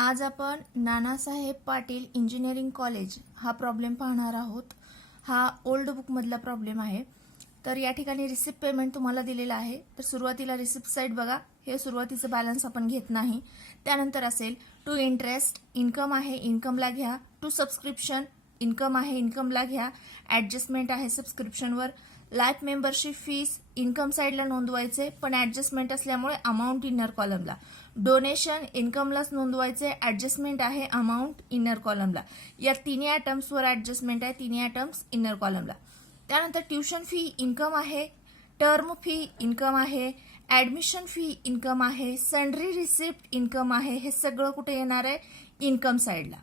आज आपण Nanasaheb Patil engineering college हा प्रॉब्लेम पाहणार आहोत। हा ओल्ड बुक मधला प्रॉब्लेम आहे। तर या ठिकाणी रिसिप्ट पेमेंट तुम्हाला दिलेला आहे। तर सुरुवातीला रिसिप्ट साइड बघा, हे सुरुवातीचं बॅलन्स आपण घेत नाही। त्यानंतर असेल टू इंटरेस्ट, इन्कम आहे इन्कमला घ्या, टू सबस्क्रिप्शन इन्कम आहे इन्कमला घ्या, ऍडजस्टमेंट आहे सबस्क्रिप्शनवर, लाईफ मेंबरशिप फीस इन्कम साइडला नोंदवायचे पण ऍडजस्टमेंट असल्यामुळे अमाऊंट इनर कॉलमला, डोनेशन इन्कमलाच नोंदवायचे ऍडजस्टमेंट आहे अमाऊंट इनर कॉलमला। या तिन्ही आयटम्सवर ऍडजस्टमेंट आहे, तिन्ही आयटम्स इनर कॉलमला। त्यानंतर ट्युशन फी इन्कम आहे, टर्म फी इन्कम आहे, ऍडमिशन फी इन्कम आहे, सन्ड्री रिसिप्ट इन्कम आहे। हे सगळं कुठे येणार आहे? इन्कम साइडला।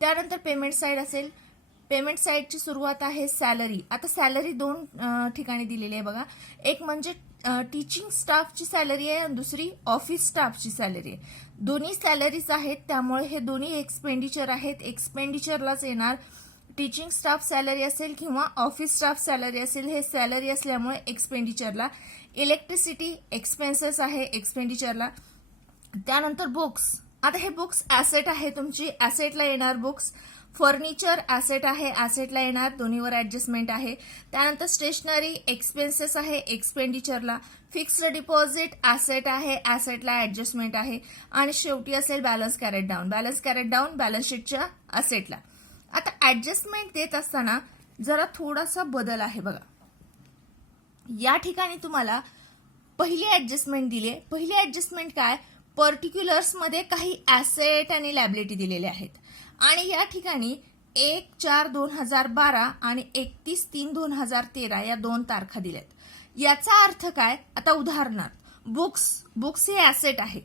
त्यानंतर पेमेंट साइड असेल, पेमेंट साइडची सुरुवात आहे सॅलरी। आता सॅलरी दोन ठिकाणी दिलेली आहे बघा, एक म्हणजे टीचिंग स्टाफची सॅलरी आहे आणि दुसरी ऑफिस स्टाफची सॅलरी आहे। दोन्ही सॅलरीज आहेत, त्यामुळे हे दोन्ही एक्सपेंडिचर आहेत, एक्सपेंडिचरलाच येणार। टीचिंग स्टाफ सॅलरी असेल किंवा ऑफिस स्टाफ सॅलरी असेल, हे सॅलरी असल्यामुळे एक्सपेंडिचरला। इलेक्ट्रिसिटी एक्सपेन्सेस आहे एक्सपेंडिचरला। त्यानंतर बुक्स, आता हे बुक्स ऍसेट आहे तुमची, ऍसेटला येणार बुक्स। फर्निचर ऍसेट आहे, ऍसेटला येणार, दोन्हीवर ऍडजस्टमेंट आहे। त्यानंतर स्टेशनरी एक्सपेन्सेस आहे एक्सपेंडिचरला। फिक्स्ड डिपॉझिट ऍसेट आहे, ऍसेटला ऍडजस्टमेंट आहे। आणि शेवटी असेल balance carried down, balance carried down balance शीटच्या ऍसेटला। आता ऍडजस्टमेंट देत असताना जरा थोडासा बदल आहे बघा। या ठिकाणी तुम्हाला पहिली ऍडजस्टमेंट दिली आहे। पहिली ऍडजस्टमेंट काय? पर्टिक्युलर्स मध्ये काही ऍसेट आणि लायबिलिटी दिलेले आहेत आणि या ठिकाणी 1/4/2012 आणि 31/3/2013 या दोन तारखा दिल्यात। याचा अर्थ काय? आता उदाहरणार्थ बुक्स हे ऍसेट आहे।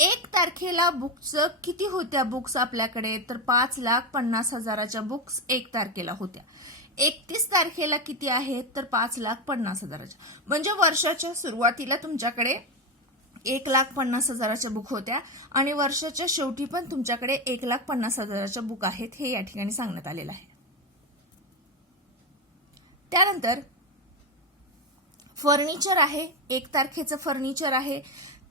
1 तारखेला बुक्सचं किती होत्या बुक्स आपल्याकडे? तर 5,50,000च्या बुक्स 1 तारखेला होत्या। 31 तारखेला किती आहेत? तर 5,50,000च्या। म्हणजे वर्षाच्या सुरुवातीला तुमच्याकडे 1,50,000च्या बुक होत्या आणि वर्षाच्या शेवटी पण तुमच्याकडे 1,50,000च्या बुक आहेत, हे या ठिकाणी सांगण्यात आलेलं आहे। त्यानंतर फर्निचर आहे, 1 तारखेचं फर्निचर आहे,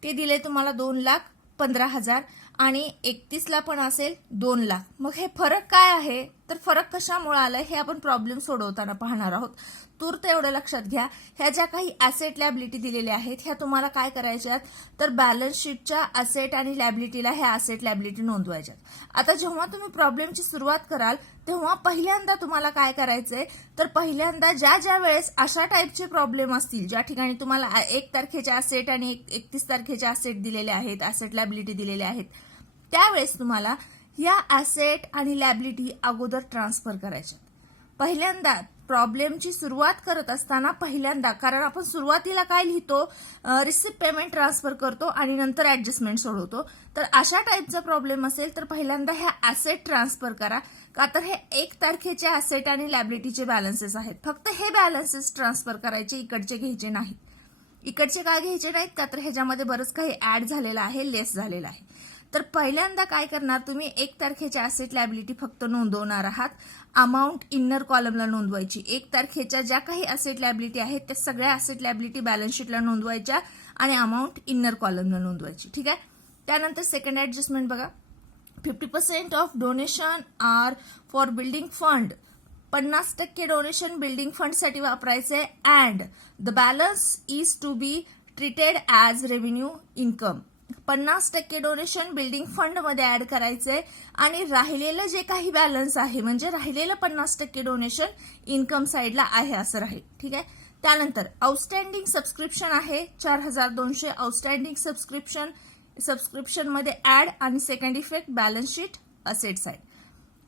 ते दिले तुम्हाला 2,15,000 आणि 31ला पण असेल 2,00,000। मग हे फरक काय आहे? तर फरक कशामुळे आलाय हे आपण प्रॉब्लेम सोडवताना पाहणार आहोत। तूर्त एवढं लक्षात घ्या, ह्या ज्या काही ऍसेट लायबिलिटी दिलेल्या आहेत ह्या तुम्हाला काय करायच्यात? तर बॅलन्स शीटच्या ऍसेट आणि लायबिलिटीला ह्या ऍसेट लायबिलिटी नोंदवायच्यात। आता जेव्हा तुम्ही प्रॉब्लेमची सुरुवात कराल तेव्हा पहिल्यांदा तुम्हाला काय करायचंय? तर पहिल्यांदा ज्या वेळेस अशा टाईपचे प्रॉब्लेम असतील, ज्या ठिकाणी तुम्हाला 1 तारखेचे ऍसेट आणि 31 तारखेचे ऍसेट दिलेले आहेत, ऍसेट लायबिलिटी दिलेल्या आहेत, त्यावेळेस तुम्हाला या ऍसेट आणि लायबिलिटी अगोदर ट्रान्सफर करायच्या। पहिल्यांदा प्रॉब्लेमची सुरुवात करत असताना पहिल्यांदा, कारण आपण सुरुवातीला काय लिहितो? रिसिप्ट पेमेंट ट्रान्सफर करतो आणि नंतर ऍडजस्टमेंट सोडवतो। तर अशा टाईपचा प्रॉब्लेम असेल तर पहिल्यांदा ह्या ऍसेट ट्रान्सफर करा, का तर हे 1 तारखेचे ऍसेट आणि लायबिलिटीचे बॅलन्सेस आहेत। फक्त हे बॅलन्सेस ट्रान्सफर करायचे, इकडचे घ्यायचे नाहीत। इकडचे काय घ्यायचे नाहीत का तर ह्याच्यामध्ये बरंच काही ऍड झालेलं आहे, लेस झालेलं आहे। तर पहिल्यांदा काय करणार तुम्ही? 1 तारखेच्या ऍसेट लायबिलिटी फक्त नोंदवणार आहात, अमाऊंट इनर कॉलमला नोंदवायची। 1 तारखेच्या ज्या काही ऍसेट लायबिलिटी आहेत त्या सगळ्या ऍसेट लायबिलिटी बॅलन्स शीटला नोंदवायच्या आणि अमाऊंट इनर कॉलमला नोंदवायची, ठीक आहे। त्यानंतर सेकंड ऍडजस्टमेंट बघा, 50% of donation are for building fund, 50% donation building फंडसाठी वापरायचे and the balance is to be treated as revenue income. 50% donation building fund मध्ये ऍड करायचंय आणि राहिलेलं जे काही बॅलन्स आहे, म्हणजे राहिलेलं 50% डोनेशन इन्कम साइडला आहे असं राहील, ठीक आहे। त्यानंतर आउटस्टँडिंग सबस्क्रिप्शन आहे 4,200, आउटस्टँडिंग सबस्क्रिप्शन मध्ये ऍड आणि second effect balance sheet asset side.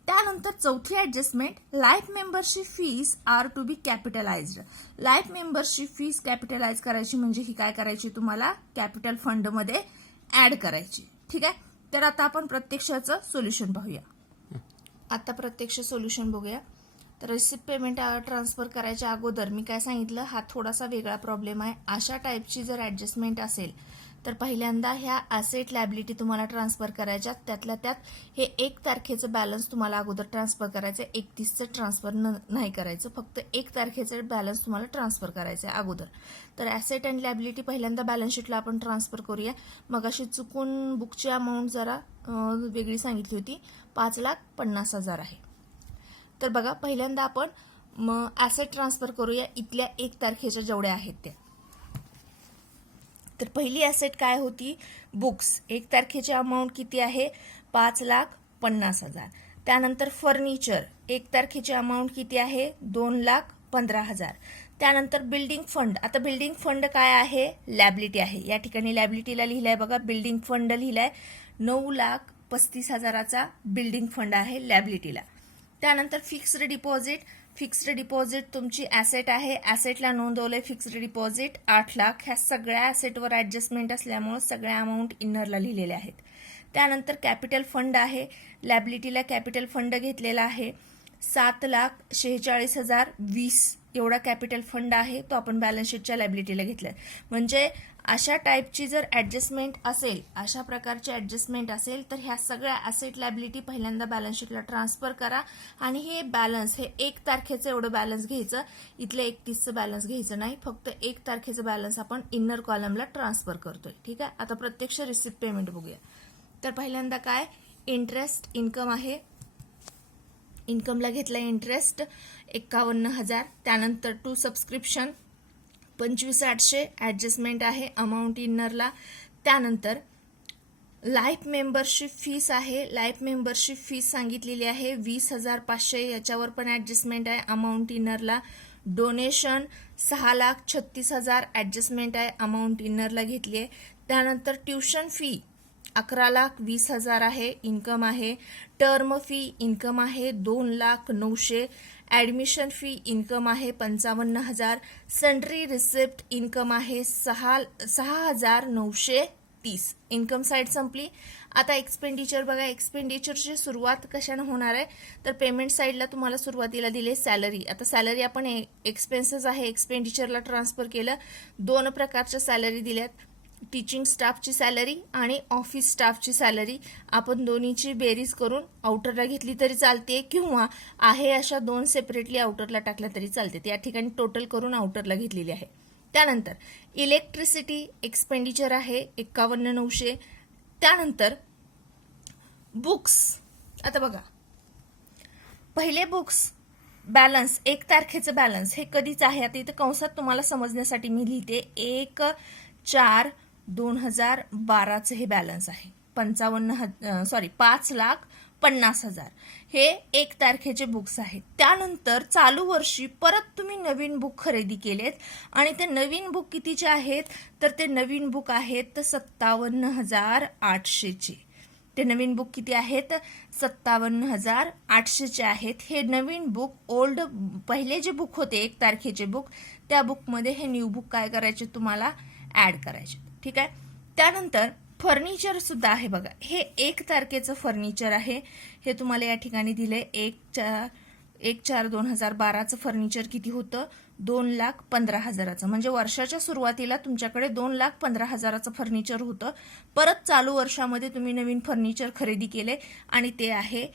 त्यानंतर चौथी adjustment, life membership fees are to be capitalised. Life membership fees capitalise करायची म्हणजे ही काय करायची? तुम्हाला कॅपिटल फंड मध्ये ऍड करायची, ठीक आहे। तर आता आपण प्रत्यक्षाचं सोल्युशन पाहूया। आता प्रत्यक्ष सोल्युशन बघूया। तर रिसिप्ट पेमेंट ट्रान्सफर करायच्या अगोदर मी काय सांगितलं, हा थोडासा वेगळा प्रॉब्लेम आहे। अशा टाईपची जर ऍडजस्टमेंट असेल तर पहिल्यांदा ह्या ऍसेट लायबिलिटी तुम्हाला ट्रान्सफर करायच्या, त्यातल्या त्यात हे 1 तारखेचं बॅलन्स तुम्हाला अगोदर ट्रान्सफर करायचं, 31चं ट्रान्सफर नाही करायचं, फक्त 1 तारखेचं बॅलन्स तुम्हाला ट्रान्सफर करायचं आहे अगोदर। तर ऍसेट आणि लायबिलिटी पहिल्यांदा बॅलन्स शीटला आपण ट्रान्सफर करूया। मग अशी चुकून बुकची अमाऊंट जरा वेगळी सांगितली होती, 5,50,000 आहे. तर बघा, पहिल्यांदा आपण ॲसेट ट्रान्सफर करूया इथल्या 1 तारखेच्या जेवढ्या आहेत त्या. तर पहिली ॲसेट काय होती, बुक्स. 1 तारखेची अमाऊंट किती आहे, 5,50,000. त्यानंतर फर्निचर, 1 तारखेची अमाऊंट किती आहे, 2,15,000. त्यानंतर बिल्डिंग फंड. आता बिल्डिंग फंड काय आहे, लॅबिलिटी आहे. या ठिकाणी लॅबिलिटीला लिहिलंय बघा, बिल्डिंग फंड लिहिलाय, 9,35,000चा बिल्डिंग फंड आहे लॅबिलिटीला. त्यानंतर फिक्स्ड डिपॉझिट. फिक्स्ड डिपॉझिट तुमची ॲसेट आहे, ॲसेटला नोंदवलंय फिक्स्ड डिपॉझिट 8 लाख. ह्या सगळ्या ॲसेटवर ॲडजस्टमेंट असल्यामुळे सगळ्या अमाऊंट इनरला लिहिलेल्या आहेत. त्यानंतर कॅपिटल फंड आहे, लॅबिलिटीला कॅपिटल फंड घेतलेला आहे, 7,46,020 एवढा कॅपिटल फंड आहे, तो आपण बॅलन्स शीटच्या लॅबिलिटीला घेतलाय. म्हणजे अशा टाईपची जर ॲडजस्टमेंट असेल, अशा प्रकारची ॲडजस्टमेंट असेल, तर ह्या सगळ्या ॲसेट लॅबिलिटी पहिल्यांदा बॅलन्स शीटला ट्रान्सफर करा आणि हे बॅलन्स, हे 1 तारखेचं एवढं बॅलन्स घ्यायचं, इथलं 31चं बॅलन्स घ्यायचं नाही, फक्त 1 तारखेचं बॅलन्स आपण इनर कॉलमला ट्रान्सफर करतोय. ठीक आहे. आता प्रत्यक्ष रिसिप्ट पेमेंट बघूया. तर पहिल्यांदा काय, इंटरेस्ट इन्कम आहे, इन्कमला घेतला इंटरेस्ट 51,000. त्यानंतर टू सबस्क्रिप्शन 25,800 ॲडजस्टमेंट आहे अमाऊंट इनरला. त्यानंतर लाईफ मेंबरशिप फीस आहे, लाईफ मेंबरशिप फीस सांगितलेली आहे 20,500, याच्यावर पण ॲडजस्टमेंट आहे अमाऊंट इनरला. डोनेशन 6,36,000 ॲडजस्टमेंट आहे अमाऊंट इनरला घेतली आहे. त्यानंतर ट्युशन फी 11,20,000 आहे, इन्कम आहे. टर्म फी इन्कम आहे 2,09,000. ॲडमिशन फी इन्कम आहे 55,000. सन्ड्री रिसिप्ट इन्कम आहे 6,930. इन्कम साईड संपली. आता एक्सपेंडिचर बघा, एक्सपेंडिचरची सुरुवात कशाने होणार आहे, तर पेमेंट साईडला तुम्हाला सुरुवातीला दिले सॅलरी. आता सॅलरी आपण एक्सपेन्सेस आहे एक्सपेंडिचरला ट्रान्सफर केलं. 2 प्रकारच्या सॅलरी दिल्यात, टीचिंग स्टाफची सॅलरी आणि ऑफिस स्टाफची सॅलरी. आपण दोन्हीची बेरीज करून आउटरला घेतली तरी चालते, किंवा आहे अशा 2 सेपरेटली आउटरला टाकल्या तरी चालते. या ठिकाणी टोटल करून आउटरला घेतलेली आहे. त्यानंतर इलेक्ट्रिसिटी एक्सपेंडिचर आहे 51,900. त्यानंतर बुक्स. आता बघा, पहिले बुक्स बॅलन्स 1 तारखेचं बॅलन्स हे कधीच आहे, आता इथं कंसात तुम्हाला समजण्यासाठी मी लिहिते, 1/4/2012 हे बॅलन्स आहे. 5,50,000 हे 1 तारखेचे बुक्स आहेत. त्यानंतर चालू वर्षी परत तुम्ही नवीन बुक खरेदी केलेत आणि ते नवीन बुक कितीचे आहेत, तर ते नवीन बुक आहेत 57,800चे. ते नवीन बुक किती आहेत, 57,800चे आहेत. हे नवीन बुक ओल्ड पहिले जे बुक होते 1 तारखेचे बुक, त्या बुकमध्ये हे न्यू बुक काय करायचे, तुम्हाला ऍड करायचे. ठीक आहे. त्यानंतर फर्निचर सुद्धा आहे बघा, हे 1 तारखेचं फर्निचर आहे, हे तुम्हाला या ठिकाणी दिलंय. 1/4/2012चं फर्निचर किती होतं, 2,15,000चं. म्हणजे वर्षाच्या सुरुवातीला तुमच्याकडे 2,15,000चं फर्निचर होतं. परत चालू वर्षामध्ये तुम्ही नवीन फर्निचर खरेदी केले आणि ते आहे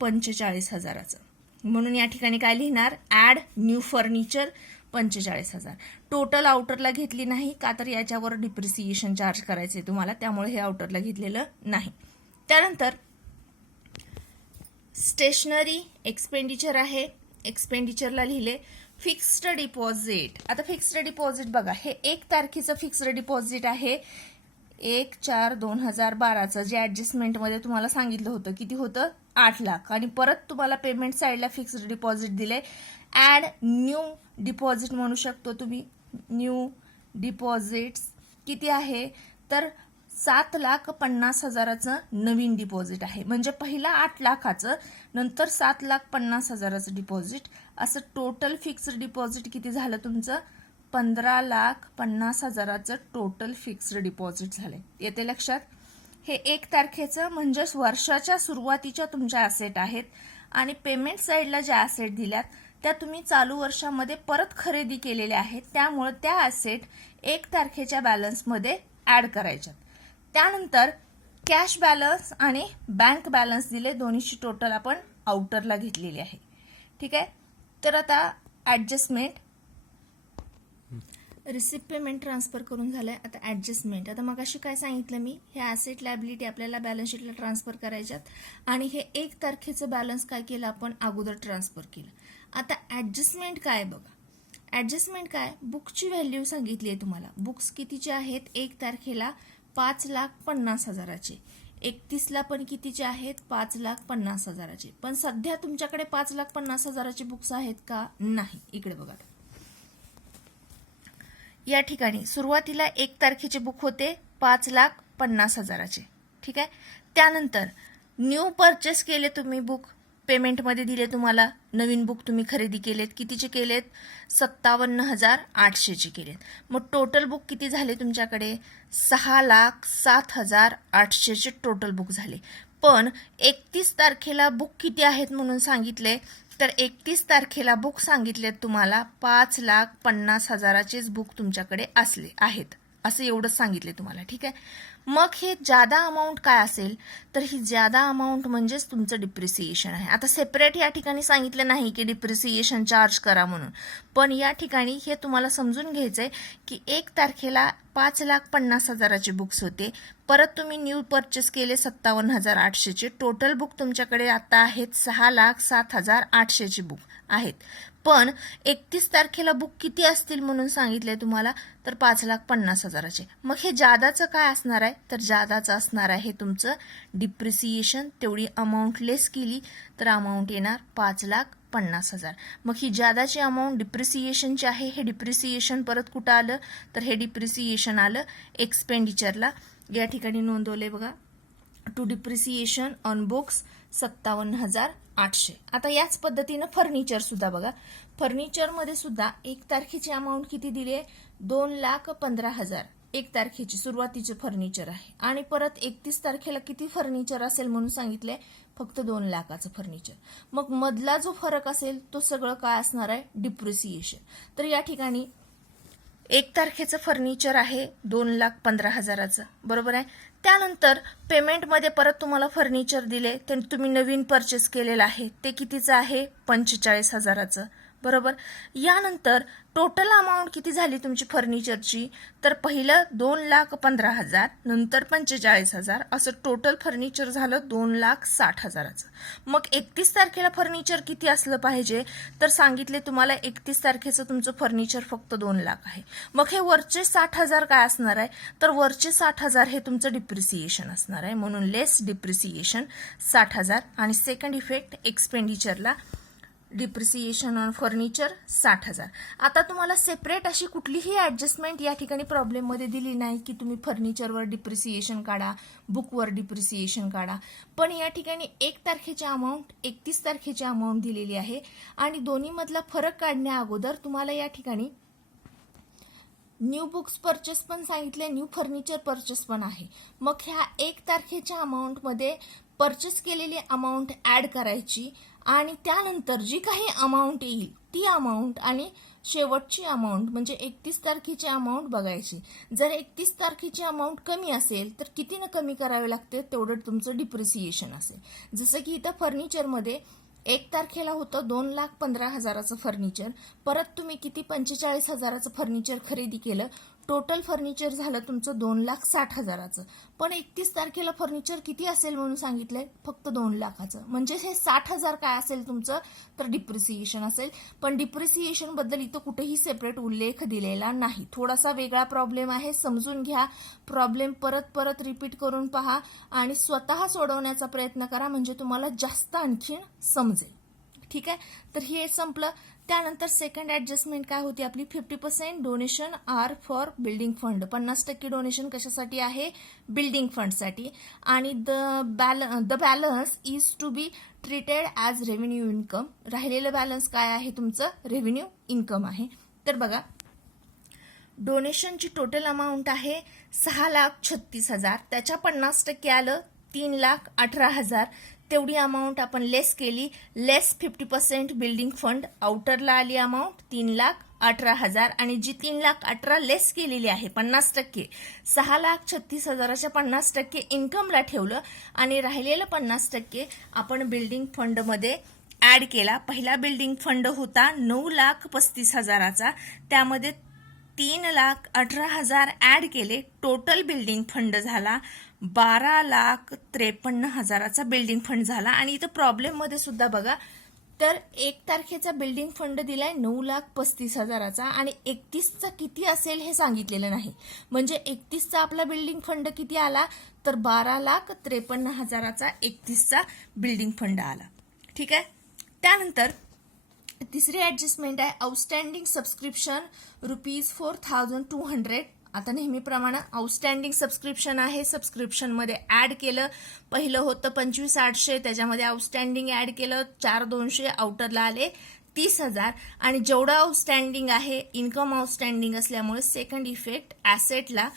45,000चं. म्हणून या ठिकाणी काय लिहिणार, ऍड न्यू फर्निचर 45,000. टोटल आउटरला घेतली नाही का, तर याच्यावर डिप्रिसिएशन चार्ज करायचे तुम्हाला, त्यामुळे हे आउटरला घेतलेलं नाही. त्यानंतर स्टेशनरी एक्सपेंडिचर आहे, एक्सपेंडिचरला लिहिले फिक्स्ड डिपॉझिट. आता फिक्स्ड डिपॉझिट बघा, हे 1 तारखेचं फिक्स्ड डिपॉझिट आहे 1/4/2012चं, जे ॲडजस्टमेंटमध्ये तुम्हाला सांगितलं होतं किती होतं, 8 लाख. आणि परत तुम्हाला पेमेंट साईडला फिक्स्ड डिपॉझिट दिले. ऍड न्यू डिपॉझिट म्हणू शकतो तुम्ही. न्यू डिपॉझिट्स किती आहे, तर 7,50,000चं नवीन डिपॉझिट आहे. म्हणजे पहिला 8 लाखाचं, नंतर 7,50,000चं डिपॉझिट, असं टोटल फिक्स्ड डिपॉझिट किती झालं तुमचं, 15,50,000चं टोटल फिक्स्ड डिपॉझिट झालंय. येते लक्षात. हे 1 तारखेचं म्हणजे वर्षाच्या सुरुवातीच्या तुमच्या ॲसेट आहेत आणि पेमेंट साईडला ज्या ॲसेट दिल्यात त्या तुम्ही चालू वर्षामध्ये परत खरेदी केलेल्या आहेत, त्यामुळे त्या ॲसेट 1 तारखेच्या बॅलन्समध्ये ऍड करायच्यात. त्यानंतर कॅश बॅलन्स आणि बँक बॅलन्स दिले, दोन्हीची टोटल आपण आउटरला घेतलेली आहे. ठीक आहे. तर आता ॲडजस्टमेंट रिसिप्ट पेमेंट ट्रान्सफर करून झालंय. आता ॲडजस्टमेंट. आता मगाशी काय सांगितलं मी, हे ॲसेट लायबिलिटी आपल्याला बॅलन्स शीटला ट्रान्सफर करायच्यात आणि हे 1 तारखेचं बॅलन्स काय केलं आपण अगोदर ट्रान्सफर केलं. आता ॲडजस्टमेंट काय बघा. ॲडजस्टमेंट काय, बुकची व्हॅल्यू सांगितली आहे तुम्हाला. बुक्स कितीचे आहेत, 1 तारखेला 5,50,000चे, 31ला पण कितीचे आहेत, 5,50,000चे. पण सध्या तुमच्याकडे 5,50,000चे बुक्स आहेत का, नाही. इकडे बघा, या ठिकाणी सुरुवातीला 1 तारखेचे बुक होते 5,50,000चे. ठीक आहे. त्यानंतर न्यू परचेस केले तुम्ही बुक, पेमेंटमध्ये दिले तुम्हाला. नवीन बुक तुम्ही खरेदी केलेत, कितीचे केलेत, 57,800चे केलेत. मग टोटल बुक किती झाले तुमच्याकडे, 6,07,800चे टोटल बुक झाले. पण 31 तारखेला बुक किती आहेत म्हणून सांगितले, तर 31 तारखेला बुक सांगितलेत तुम्हाला 5,50,000चेच बुक तुमच्याकडे असले आहेत, असं एवढंच सांगितले तुम्हाला. ठीक आहे. मग हे जादा अमाऊंट काय असेल, तर ही जादा अमाऊंट म्हणजेच तुमचं डिप्रिसिएशन आहे. आता सेपरेट या ठिकाणी सांगितलं नाही की डिप्रिसिएशन चार्ज करा म्हणून, पण या ठिकाणी हे तुम्हाला समजून घ्यायचंय की 1 तारखेला 5,50,000चे बुक्स होते, परत तुम्ही न्यू परचेस केले 57,800चे, टोटल बुक तुमच्याकडे आता आहेत 6,07,800चे बुक आहेत. पण 31 तारखेला बुक किती असतील म्हणून सांगितले तुम्हाला, तर 5,50,000चे. मग हे जादाचं काय असणार आहे, तर जादाचं असणार आहे तुमचं डिप्रिसिएशन. तेवढी अमाऊंट लेस केली तर अमाऊंट येणार 5,50,000. मग ही जादाची अमाऊंट डिप्रिसिएशनची आहे. हे डिप्रिसिएशन परत कुठं आलं, तर हे डिप्रिसिएशन आलं एक्सपेंडिचरला. या ठिकाणी नोंदवले बघा, टू डिप्रिसिएशन ऑन बुक्स 57,800. आता याच पद्धतीनं फर्निचर सुद्धा बघा. फर्निचरमध्ये सुद्धा 1 तारखेची अमाऊंट किती दिली आहे, 2,15,000. 1 तारखेची सुरुवातीचे फर्निचर आहे. आणि परत 31 तारखेला किती फर्निचर असेल म्हणून सांगितलंय, फक्त 2 लाखाचं फर्निचर. मग मधला जो फरक असेल तो सगळं काय असणार आहे, डिप्रिसिएशन. तर या ठिकाणी 1 तारखेचं फर्निचर आहे 2,15,000चं, बरोबर आहे. त्यानंतर पेमेंटमध्ये परत तुम्हाला फर्निचर दिले, ते तुम्ही नवीन परचेस केलेलं आहे, ते कितीचं आहे, 45,000चं, बरोबर. यानंतर टोटल अमाऊंट किती झाली तुमची फर्निचरची, तर पहिलं 2,15,000, नंतर 45,000, असं टोटल फर्निचर झालं 2,60,000चं. मग 31 तारखेला फर्निचर किती असलं पाहिजे, तर सांगितले तुम्हाला 31 तारखेचं तुमचं फर्निचर फक्त 2 लाख आहे. मग हे वरचे 60,000 काय असणार आहे, तर वरचे 60,000 हे तुमचं डिप्रिसिएशन असणार आहे, म्हणून लेस डिप्रिसिएशन 60,000. आणि सेकंड इफेक्ट एक्सपेंडिचरला डिप्रिसिएशन ऑन फर्निचर 60,000. आता तुम्हाला सेपरेट अशी कुठलीही ॲडजस्टमेंट या ठिकाणी प्रॉब्लेममध्ये दिली नाही की तुम्ही फर्निचरवर डिप्रिसिएशन काढा, बुकवर डिप्रिसिएशन काढा. पण या ठिकाणी 1 तारखेची अमाऊंट, 31 तारखेची अमाऊंट दिलेली आहे. आणि दोन्हीमधला फरक काढण्या अगोदर तुम्हाला या ठिकाणी न्यू बुक्स परचेस पण सांगितले, न्यू फर्निचर परचेस पण आहे. मग ह्या 1 तारखेच्या अमाऊंटमध्ये परचेस केलेली अमाऊंट ॲड करायची आणि त्यानंतर जी काही अमाऊंट येईल ती अमाऊंट आणि शेवटची अमाऊंट म्हणजे 31 तारखेची अमाऊंट बघायची. जर 31 तारखेची अमाऊंट कमी असेल तर कितीनं कमी करावे लागते, तेवढं तुमचं डिप्रिसिएशन असेल. जसं की इथं फर्निचरमध्ये 1 तारखेला होतं 2,15,000चं फर्निचर, परत तुम्ही किती 45,000चं फर्निचर खरेदी केलं, टोटल फर्निचर झालं तुमचं 2,60,000चं. पण 31 तारखेला फर्निचर किती असेल म्हणून सांगितलंय, फक्त 2 लाखाचं. म्हणजे हे 60,000 काय असेल तुमचं, तर डिप्रिसिएशन असेल. पण डिप्रिसिएशन बद्दल इथं कुठेही सेपरेट उल्लेख दिलेला नाही. थोडासा वेगळा प्रॉब्लेम आहे, समजून घ्या. प्रॉब्लेम परत परत रिपीट करून पहा आणि स्वतः सोडवण्याचा प्रयत्न करा, म्हणजे तुम्हाला जास्त आणखीन समजेल. ठीक आहे. तर हे संपलं. त्यानंतर सेकंड ॲडजस्टमेंट काय होती आपली, 50% donation are for building fund. 50% donation कशासाठी आहे, बिल्डिंग फंडसाठी. आणि the balance is to be treated as revenue income. राहिलेलं बॅलन्स काय आहे तुमचं, रेव्हेन्यू इन्कम आहे. तर बघा, डोनेशनची टोटल अमाऊंट आहे 6,36,000, त्याच्या 50% आलं 3,18,000. तेवढी अमाऊंट आपण लेस केली, लेस 50% बिल्डिंग फंड. आउटरला आली अमाऊंट 3,18,000 आणि जी 3,18,000 लेस केलेली आहे 50%, 6,36,000च्या 50% इन्कमला ठेवलं आणि राहिलेलं 50% आपण बिल्डिंग फंडमध्ये ॲड केला. पहिला बिल्डिंग फंड होता 9,35,000चा, त्यामध्ये 3,18,000 ऍड केले, टोटल बिल्डिंग फंड झाला 12,53,000चा बिल्डिंग फंड झाला. आणि इथं प्रॉब्लेम मध्ये सुद्धा बघा, तर 1 तारखेचा बिल्डिंग फंड दिलाय 9,35,000चा आणि 31चा किती असेल हे सांगितलेलं नाही. म्हणजे 31चा आपला बिल्डिंग फंड किती आला, तर 12,53,000चा 31चा बिल्डिंग फंड आला. ठीक आहे. त्यानंतर तिसरी ऍडजस्टमेंट आहे आउटस्टँडिंग सबस्क्रिप्शन ₹4,200. आता नेहमीप्रमाणे आउटस्टँडिंग सबस्क्रिप्शन आहे, सबस्क्रिप्शन मध्ये ऍड केलं. पहिलं होतं 25,800, त्याच्यामध्ये आउटस्टँडिंग ऍड केलं 4,200, आउटरला आले 30,000. आणि जेवढं आउटस्टँडिंग आहे इन्कम आउटस्टँडिंग असल्यामुळे सेकंड इफेक्ट ऍसेटला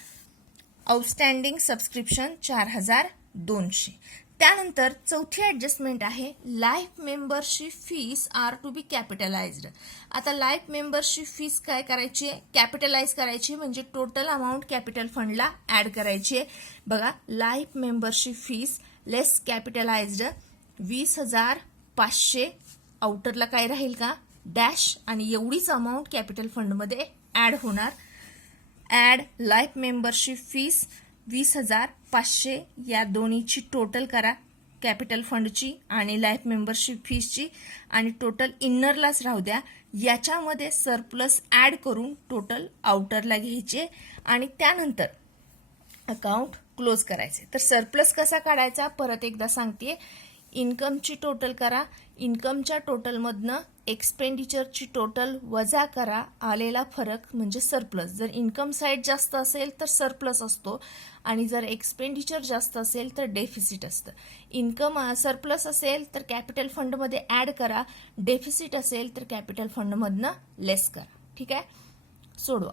आउटस्टँडिंग सबस्क्रिप्शन 4,200. त्यानंतर चौथी ऍडजस्टमेंट आहे life membership fees are to be capitalised. आता लाईफ मेंबरशिप फीस काय करायची आहे, कॅपिटलाइज करायची, म्हणजे टोटल अमाऊंट कॅपिटल फंडला ऍड करायची आहे. बघा, लाईफ मेंबरशिप फीस लेस कॅपिटलाइज्ड 20,500, आउटरला काय राहील का डॅश, आणि एवढीच अमाऊंट कॅपिटल फंडमध्ये ऍड होणार. ऍड लाईफ मेंबरशिप फीस 20,500, या दोन्हीची टोटल करा, कॅपिटल फंडची आणि लाईफ मेंबरशिप फीसची, आणि टोटल इन्नरलाच राहू द्या. याच्यामध्ये सरप्लस ऍड करून टोटल आउटरला घ्यायचे आणि त्यानंतर अकाउंट क्लोज करायचे. तर सरप्लस कसा काढायचा परत एकदा सांगते. इन्कमची टोटल करा, इन्कमच्या टोटलमधनं एक्सपेंडिचरची टोटल वजा करा, आलेला फरक म्हणजे सरप्लस. जर इन्कम साईड जास्त असेल तर सरप्लस असतो आणि जर एक्सपेंडिचर जास्त असेल तर डेफिसिट असतं. इन्कम सरप्लस असेल तर कॅपिटल फंडमध्ये ऍड करा, डेफिसिट असेल तर कॅपिटल फंडमधनं लेस करा. ठीक आहे, सोडवा.